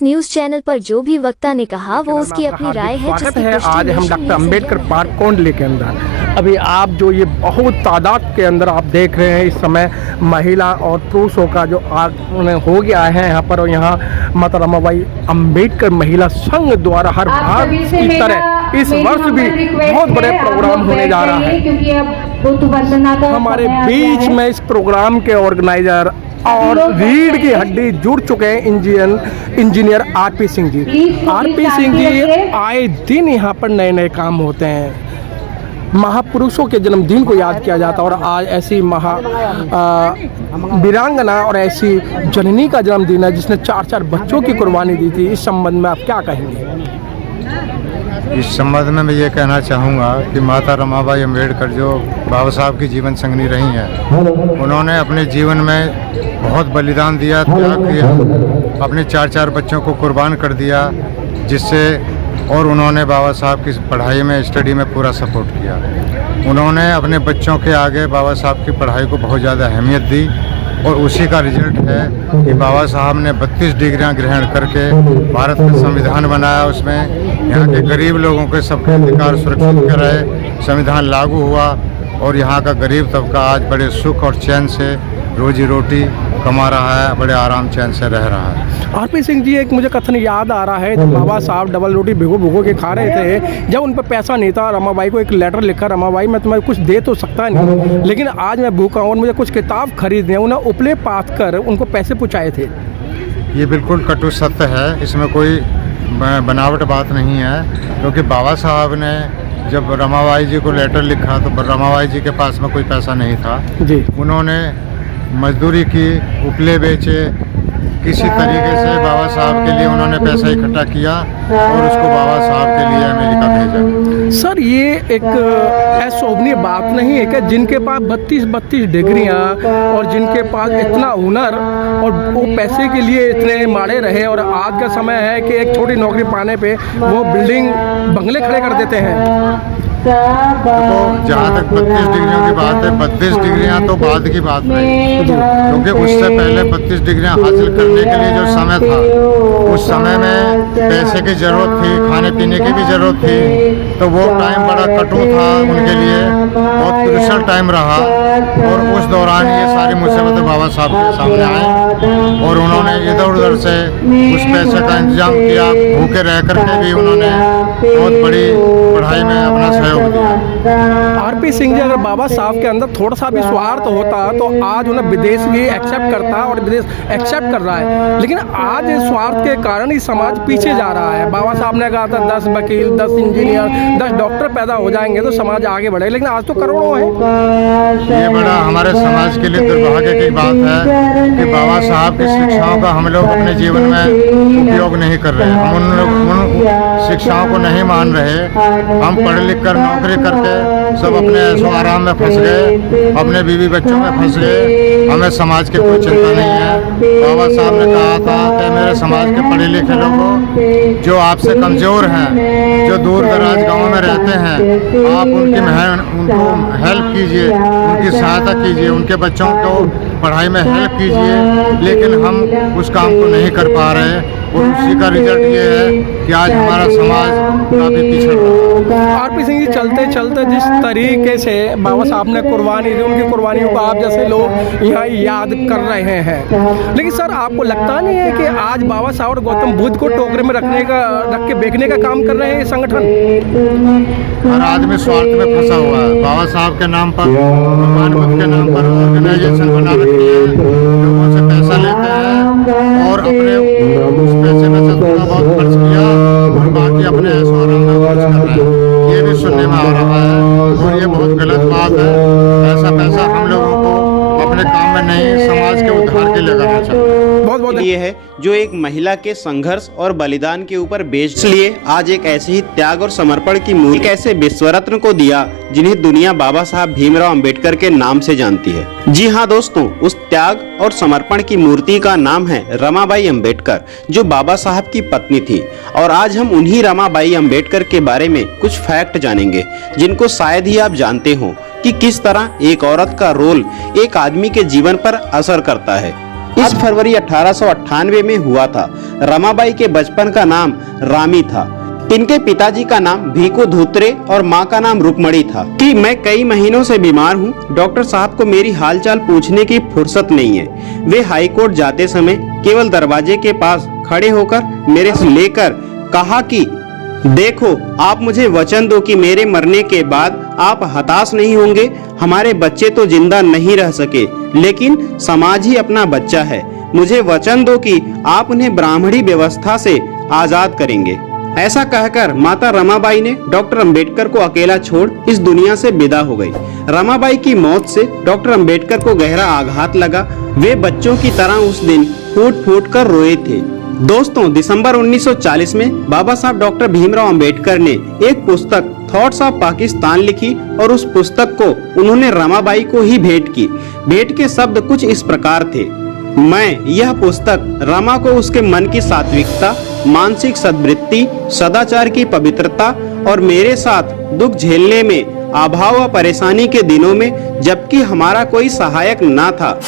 इस news channel पर जो भी वक्ता ने कहा वो उसकी अपनी राय है। स्वागत है आज हम डॉक्टर अंबेडकर पार्क कोंडली के अंदर। अभी आप जो ये बहुत तादाद के अंदर आप देख रहे हैं, इस समय महिला और पुरुषों का जो हो गया है यहाँ पर। और यहाँ माता रमाबाई अंबेडकर महिला संघ द्वारा हर बार की तरह इस वर्ष भी बहुत बड़े प्रोग्राम होने जा रहा है। हमारे बीच में इस प्रोग्राम के ऑर्गेनाइजर और रीढ़ की हड्डी जुड़ चुके हैं engineer RP Singh ji. RP Singh ji आए दिन यहाँ पर नए नए काम होते हैं। महापुरुषों के जन्मदिन को याद किया जाता है और आज ऐसी वीरांगना और ऐसी जननी का जन्मदिन है जिसने 4 बच्चों की कुर्बानी दी थी। इस संबंध में आप क्या कहेंगे? इस संबंध में मैं ये कहना चाहूँगा कि माता रमाबाई अंबेडकर जो बाबा साहब की जीवन संगनी रही हैं, उन्होंने अपने जीवन में बहुत बलिदान दिया, त्याग किया, अपने 4 बच्चों को कुर्बान कर दिया, जिससे और उन्होंने बाबा साहब की पढ़ाई में, स्टडी में पूरा सपोर्ट किया। उन्होंने अपने बच्चों के आगे बाबा साहब की पढ़ाई को बहुत ज़्यादा अहमियत दी और उसी का रिजल्ट है कि बाबा साहब ने 32 डिग्रियां ग्रहण करके भारत का संविधान बनाया। उसमें यहाँ के गरीब लोगों के सबके अधिकार सुरक्षित कराए, संविधान लागू हुआ और यहाँ का गरीब तबका आज बड़े सुख और चैन से रोजी रोटी कमा रहा है, बड़े आराम चैन से रह रहा है। आरपी सिंह जी, एक मुझे कथन याद आ रहा है, जब बाबा साहब डबल रोटी भिगो भिगो के खा रहे थे, जब उन पर पैसा नहीं था, रमाबाई को एक लेटर लिखा, रमाबाई मैं तुम्हें कुछ दे तो सकता नहीं, लेकिन आज मैं भूखा हूँ और मुझे कुछ किताब खरीदने, उन्हें उपले पात कर उनको पैसे पहुँचाए थे। ये बिल्कुल कटु सत्य है, इसमें कोई बनावट बात नहीं है, क्योंकि बाबा साहब ने जब रमाबाई जी को लेटर लिखा तो रमाबाई जी के पास में कोई पैसा नहीं था जी। उन्होंने मजदूरी की, उपले बेचे, किसी तरीके से बाबा साहब के लिए उन्होंने पैसा इकट्ठा किया और उसको बाबा साहब के लिए अमेरिका भेजा। सर, ये एक अशोभनीय बात नहीं है कि जिनके पास 32 डिग्रियां और जिनके पास इतना हुनर और वो पैसे के लिए इतने मारे रहे, और आज का समय है कि एक छोटी नौकरी पाने पे वो बिल्डिंग बंगले खड़े कर देते हैं। तो जहाँ तक 32 डिग्रियों की बात है, 32 डिग्रियाँ तो बाद की बात नहीं, क्योंकि उससे पहले 32 डिग्रियाँ हासिल करने के लिए जो समय था, उस समय में पैसे की ज़रूरत थी, खाने पीने की भी ज़रूरत थी, तो वो टाइम बड़ा कटु था उनके लिए, बहुत क्रूशियल टाइम रहा। और उस दौरान ये सारी मुसीबतें बाबा साहब के सामने आई और उन्होंने इधर उधर से उस पैसे का इंतजाम किया। भूखे रह करके भी उन्होंने बहुत बड़ी पढ़ाई में अपना सहयोग दिया। आरपी सिंह जी, अगर बाबा साहब के अंदर थोड़ा सा भी स्वार्थ होता तो आज उन्हें विदेश भी एक्सेप्ट करता और विदेश एक्सेप्ट कर रहा है, लेकिन आज स्वार्थ के कारण ही समाज पीछे जा रहा है। बाबा साहब ने कहा था 10 वकील, 10 इंजीनियर, 10 डॉक्टर पैदा हो जाएंगे तो समाज आगे बढ़ेगा, लेकिन आज तो करोड़ों है। ये बड़ा हमारे समाज के लिए दुर्भाग्य की बात है कि बाबा साहब की शिक्षाओं का हम लोग अपने जीवन में उपयोग नहीं कर रहे, हम उन शिक्षाओं को नहीं मान रहे। हम पढ़ लिख कर नौकरी करके सब अपने ऐशो आराम में फंस गए, अपने बीवी बच्चों में फंस गए, हमें समाज की कोई चिंता नहीं है। बाबा साहब ने कहा था कि मेरे समाज के पढ़े लिखे लोगों, जो आपसे कमज़ोर हैं, जो दूर दराज गाँव में रहते हैं, आप उनको हेल्प कीजिए, उनकी सहायता कीजिए, उनके बच्चों को पढ़ाई में हेल्प कीजिए, लेकिन हम उस काम को नहीं कर पा रहे और उसी का रिजल्ट ये है कि आज हमारा समाज काफ़ी पिछड़ रहा है। आरपी सिंह जी, चलते चलते जिस तरीके से बाबा साहब ने कुर्बानी दी, उनकी कुर्बानियों को आप जैसे लोग यहाँ याद कर रहे हैं, लेकिन सर आपको लगता नहीं है कि आज बाबा साहब और गौतम बुद्ध को टोकरे में रख के बेचने का काम कर रहे हैं ये संगठन? हर आदमी स्वार्थ में फंसा हुआ है। बाबा साहब के नाम पर, भगवान बुद्ध के नाम पर ऑर्गेनाइजेशन बना रखी है, लोगों से पैसा लेते हैं और अपने उस पैसे में से थोड़ा बहुत खर्च किया और बाकी अपने ऐशो आराम में खर्च कर रहे हैं। ये भी सुनने में आ रहा है और ये बहुत गलत बात है। ऐसा पैसा हम लोगों को अपने काम में नहीं, समाज के उद्धार के लिए लगाना चाहिए। बहुत ये है जो एक महिला के संघर्ष और बलिदान के ऊपर बेच, इसलिए आज एक ऐसे ही त्याग और समर्पण की मूर्ति, एक ऐसे विश्वरत्न को दिया जिन्हें दुनिया बाबा साहब भीमराव अंबेडकर के नाम से जानती है। जी हाँ दोस्तों, उस त्याग और समर्पण की मूर्ति का नाम है रमाबाई अंबेडकर, जो बाबा साहब की पत्नी थी। और आज हम उन्हीं रमाबाई अंबेडकर के बारे में कुछ फैक्ट जानेंगे जिनको शायद ही आप जानते हो कि किस तरह एक औरत का रोल एक आदमी के जीवन पर असर करता है। इस फरवरी 1898 में हुआ था। रमाबाई के बचपन का नाम रामी था। इनके पिताजी का नाम भीखू धोत्रे और माँ का नाम रुक्मणी था। कि मैं कई महीनों से बीमार हूँ, डॉक्टर साहब को मेरी हालचाल पूछने की फुर्सत नहीं है। वे हाई कोर्ट जाते समय केवल दरवाजे के पास खड़े होकर मेरे से लेकर कहा कि देखो, आप मुझे वचन दो कि मेरे मरने के बाद आप हताश नहीं होंगे। हमारे बच्चे तो जिंदा नहीं रह सके, लेकिन समाज ही अपना बच्चा है। मुझे वचन दो कि आप उन्हें ब्राह्मणी व्यवस्था से आजाद करेंगे। ऐसा कहकर माता रमाबाई ने डॉक्टर अंबेडकर को अकेला छोड़ इस दुनिया से विदा हो गई। रमाबाई की मौत से डॉक्टर अंबेडकर को गहरा आघात लगा। वे बच्चों की तरह उस दिन फूट फूट कर रोए थे। दोस्तों, दिसंबर 1940 में बाबा साहब डॉक्टर भीमराव अंबेडकर ने एक पुस्तक थॉट्स ऑफ पाकिस्तान लिखी और उस पुस्तक को उन्होंने रमाबाई को ही भेंट की। भेंट के शब्द कुछ इस प्रकार थे। मैं यह पुस्तक रमा को उसके मन की सात्विकता, मानसिक सद्वृत्ति, सदाचार की पवित्रता और मेरे साथ दुख झेलने में, अभाव व परेशानी के दिनों में जबकि हमारा कोई सहायक न था,